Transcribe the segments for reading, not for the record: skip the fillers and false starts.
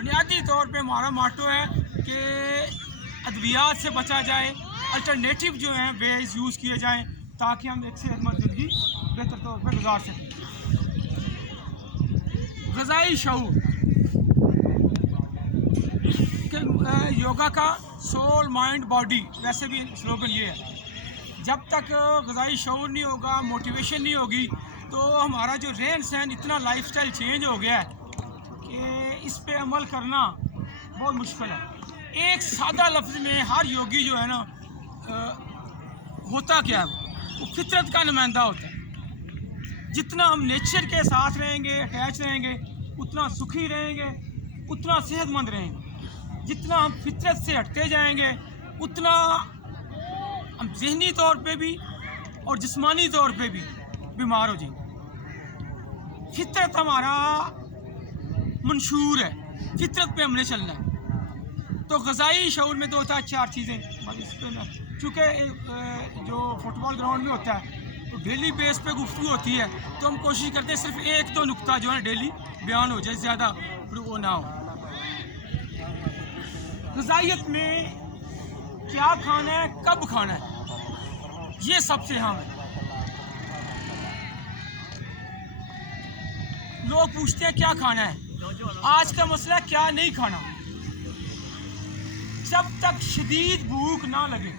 बुनियादी तौर पे हमारा माटो है कि अद्वियात से बचा जाए, अल्टरनेटिव जो हैं वेज यूज़ किए जाएँ ताकि हम एक सेहतमंद ज़िंदगी बेहतर तौर पर गुजार सकें। ग़िज़ाई शऊर कि योगा का सोल माइंड बॉडी, वैसे भी स्लोगन ये है। जब तक ग़िज़ाई शऊर नहीं होगा, मोटिवेशन नहीं होगी, तो हमारा जो रहन सहन इतना लाइफस्टाइल चेंज हो गया है कि इस पे अमल करना बहुत मुश्किल है। एक सादा लफ्ज़ में हर योगी जो है ना होता क्या है, वो फितरत का नुमाइंदा होता है। जितना हम नेचर के साथ रहेंगे, अटैच रहेंगे, उतना सुखी रहेंगे, उतना सेहतमंद रहेंगे। जितना हम फितरत से हटते जाएंगे, उतना हम ज़हनी तौर पे भी और जिस्मानी तौर पे भी बीमार हो जाएंगे। फितरत हमारा मंशूर है, फितरत पे हमने चलना है। तो ग़िज़ाई शऊर में तो होता है 4 चीज़ें, बस इस पर ना, चूँकि जो फुटबॉल ग्राउंड में होता है तो डेली बेस पे गुफ्तगू होती है, तो हम कोशिश करते हैं सिर्फ 1-2 नुक्ता जो है डेली बयान हो जाए, ज़्यादा वो ना हो। ग़िज़ाइयत में क्या खाना है, कब खाना है, ये सबसे अहम है। लोग पूछते हैं क्या खाना है, आज का मसला क्या नहीं खाना। जब तक शदीद भूख ना लगे,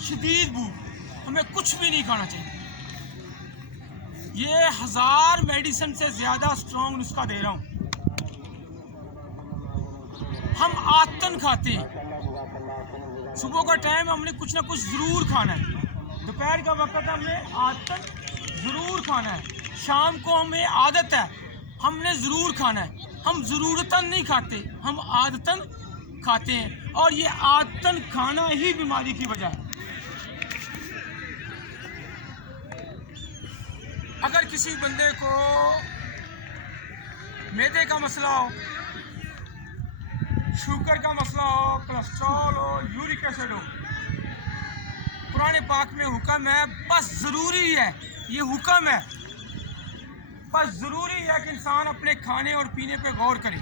शदीद भूख, हमें कुछ भी नहीं खाना चाहिए। ये 1000 मेडिसिन से ज़्यादा स्ट्रॉन्ग नुस्खा दे रहा हूँ। हम आदतन खाते हैं, सुबह का टाइम हमने कुछ ना कुछ ज़रूर खाना है, दोपहर का वक्त हमने आदतन ज़रूर खाना है, शाम को हमें आदत है हमने ज़रूर खाना है। हम ज़रूरतन नहीं खाते, हम आदतन खाते हैं, और ये आदतन खाना ही बीमारी की वजह है। अगर किसी बंदे को मैदे का मसला हो, शुगर का मसला हो, कोलेस्ट्रॉल हो, यूरिक एसिड हो, कुरान पाक में हुक्म है, बस ज़रूरी है, ये हुक्म है, बस ज़रूरी है कि इंसान अपने खाने और पीने पे गौर करे,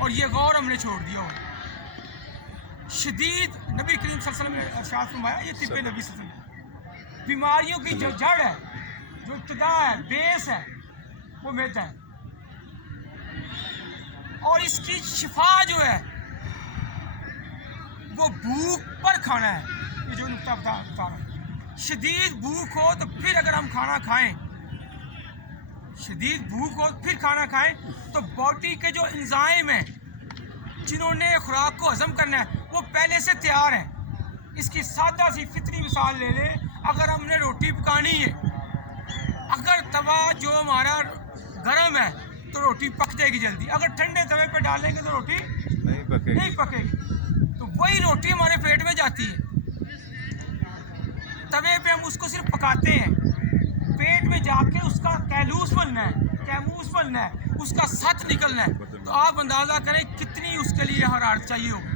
और ये गौर हमने छोड़ दिया हो। शदीद नबी करीम सल्लल्लाहु अलैहि वसल्लम ने इरशाद फरमाया, ये तिब्बे नबी सल्लल्लाहु अलैहि वसल्लम, बीमारियों की जो जड़ है, जो इब्तिदा है, बेस है, वो मैदा है, और इसकी शिफा जो है वो भूख पर खाना है। ये जो नुक्ता बता रहा हूँ, शदीद भूख हो तो फिर अगर हम खाना खाएं, शदीद भूख हो फिर खाना खाएं, तो बॉडी के जो एंजाइम हैं जिन्होंने खुराक को हजम करना है, वो पहले से तैयार हैं। इसकी सादा सी फितरी मिसाल ले लें, अगर हमने रोटी पकानी है, अगर तवा जो हमारा गर्म है तो रोटी पक जाएगी जल्दी, अगर ठंडे तवे पे डालेंगे तो रोटी नहीं पकेगी। तो वही रोटी हमारे पेट में जाती है, तवे पे हम उसको सिर्फ पकाते हैं, पेट में जाके उसका कैलूस बनना है, कैमूस बनना है, उसका सत निकलना है। तो आप अंदाज़ा करें कितनी उसके लिए हरारत चाहिए होगी,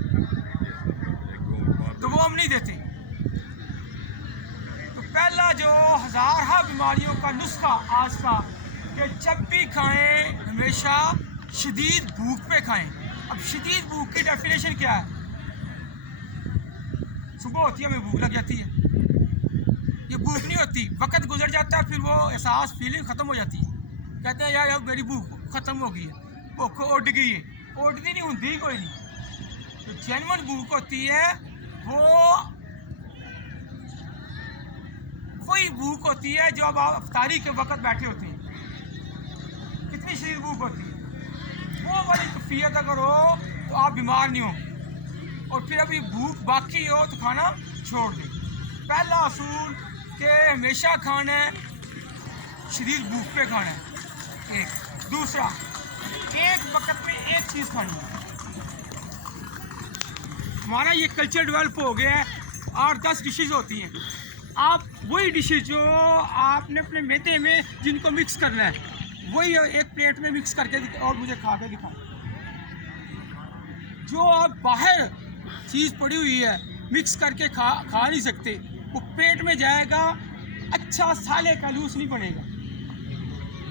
तो वो हम नहीं देते। तो पहला जो 1000 बीमारियों का नुस्खा आज का, कि जब भी खाएं हमेशा शदीद भूख पे खाएं। अब शदीद भूख की डेफिनेशन क्या है? सुबह होती है, हमें भूख लग जाती है, ये भूख नहीं होती, वक्त गुजर जाता है, फिर वो एहसास फीलिंग ख़त्म हो जाती है, कहते हैं यार मेरी भूख ख़त्म हो गई है, भूख उड़ गई है, उड़ती नहीं होती कोई नहीं। तो जेन्युइन भूख होती है वही भूख होती है जो अब आप अफ्तारी के वक्त बैठे होते हैं, कितनी शदीद भूख होती है, वो वाली कैफियत अगर हो तो आप बीमार नहीं हो, और फिर अभी भूख बाकी हो तो खाना छोड़ दें। पहला असूल कि हमेशा खाना है शदीद भूख पे खाना है, एक। दूसरा, एक वक्त में एक चीज़ खानी है। हमारा ये कल्चर डेवलप हो गया है, 8-10 डिशेज होती हैं, आप वही डिशेज जो आपने अपने मैदे में जिनको मिक्स करना है, वही एक प्लेट में मिक्स करके और मुझे खा के दिखाएं। जो आप बाहर चीज़ पड़ी हुई है मिक्स करके खा नहीं सकते, वो पेट में जाएगा, अच्छा साले कैलूस नहीं बनेगा।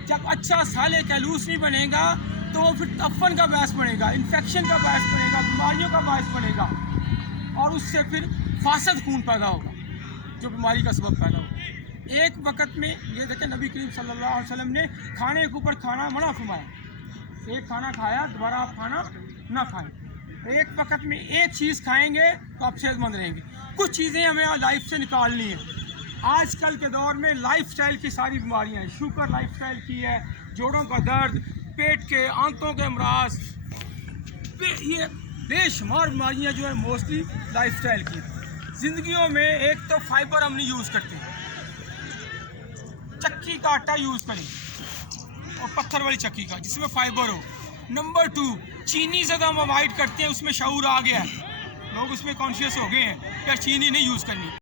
जब अच्छा साले कैलूस नहीं बनेगा तो वो फिर तफन का बायस बनेगा, इन्फेक्शन का बायस बनेगा, बीमारियों का बायस बनेगा, और उससे फिर फासद खून पैदा होगा जो बीमारी का सबब पैदा होगा। एक वक्त में ये देखें, नबी करीम सल्लल्लाहु अलैहि वसल्लम ने खाने के ऊपर खाना मना फरमाया। एक खाना खाया, दोबारा आप खाना ना खाएं। एक वक्त में एक चीज़ खाएंगे तो आप सेहतमंद रहेंगे। कुछ चीज़ें हमें लाइफ से निकालनी है। आजकल के दौर में लाइफस्टाइल की सारी बीमारियां हैं। शुगर लाइफस्टाइल की है, जोड़ों का दर्द, पेट के, आंतों के अमराज, ये बेशुमार बीमारियां जो है मोस्टली लाइफस्टाइल की। ज़िंदगियों में एक तो फाइबर हम नहीं यूज़ करते, चक्की का आटा यूज़ करें और पत्थर वाली चक्की का जिसमें फाइबर हो। नंबर 2, चीनी से तो हम अवॉइड करते हैं, उसमें शऊर आ गया है, लोग उसमें कॉन्शियस हो गए हैं कि चीनी नहीं यूज़ करनी।